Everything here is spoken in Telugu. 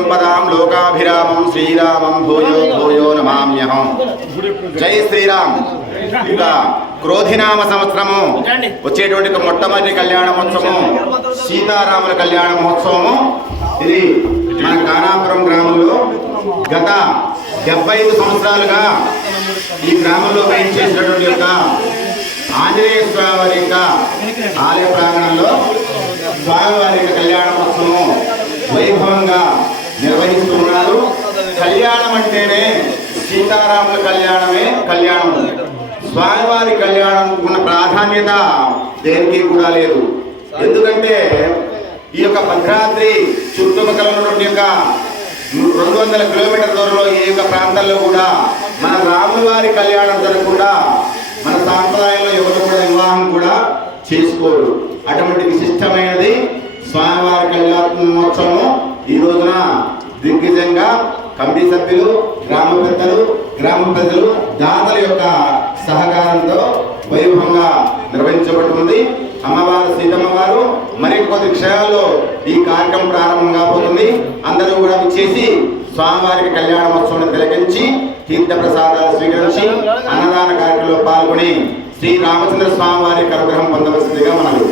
సంపదాం లోకాభిరామం శ్రీరామం భూయో భూయో నమామ్యహం. జై శ్రీరామ్. ఇక క్రోధినామ సంవత్సరము వచ్చేటువంటి మొట్టమొదటి కళ్యాణ మహోత్సవము సీతారాముల కళ్యాణ మహోత్సవము. ఇది మన కానాపురం గ్రామంలో గత 75 సంవత్సరాలుగా ఈ గ్రామంలో చేసినటువంటి యొక్క ఆంజనేయ స్వామి వారి యొక్క ఆలయ ప్రాంగణంలో స్వామివారి యొక్క కళ్యాణ మహోత్సవం వైభవంగా నిర్వహిస్తున్నారు. కళ్యాణం అంటేనే సీతారాముల కళ్యాణమే కళ్యాణం. స్వామివారి కళ్యాణం ఉన్న ప్రాధాన్యత దేనికి కూడా లేదు. ఎందుకంటే ఈ యొక్క భద్రాద్రి చుట్టుపక్కల ఉన్నటువంటి యొక్క 200 కిలోమీటర్ల దూరంలో ఈ యొక్క ప్రాంతాల్లో కూడా మన రాముల వారి కళ్యాణం జరగకుండా మన సాంప్రదాయంలో ఎవరు కూడా వివాహం కూడా చేసుకోరు. అటువంటి విశిష్టమైనది స్వామివారి కళ్యాణ మహోత్సవం. ఈ రోజున దిగ్విజయంగా కమిటీ సభ్యులు, గ్రామ ప్రజలు, దాతల యొక్క సహకారంతో వైభవంగా నిర్వహించబడుతుంది. అమ్మవారు సీతమ్మ వారు మరికొద్ది క్షణాల్లో ఈ కార్యక్రమం ప్రారంభం కాబోతుంది. అందరూ కూడా విచ్చేసి స్వామివారికి కళ్యాణ మహోత్సవాన్ని తిలకించి తీర్థ ప్రసాదాలు స్వీకరించి అన్నదాన కార్యక్రమంలో పాల్గొని శ్రీ రామచంద్ర స్వామి వారి అనుగ్రహం పొందవలసిందిగా మనకు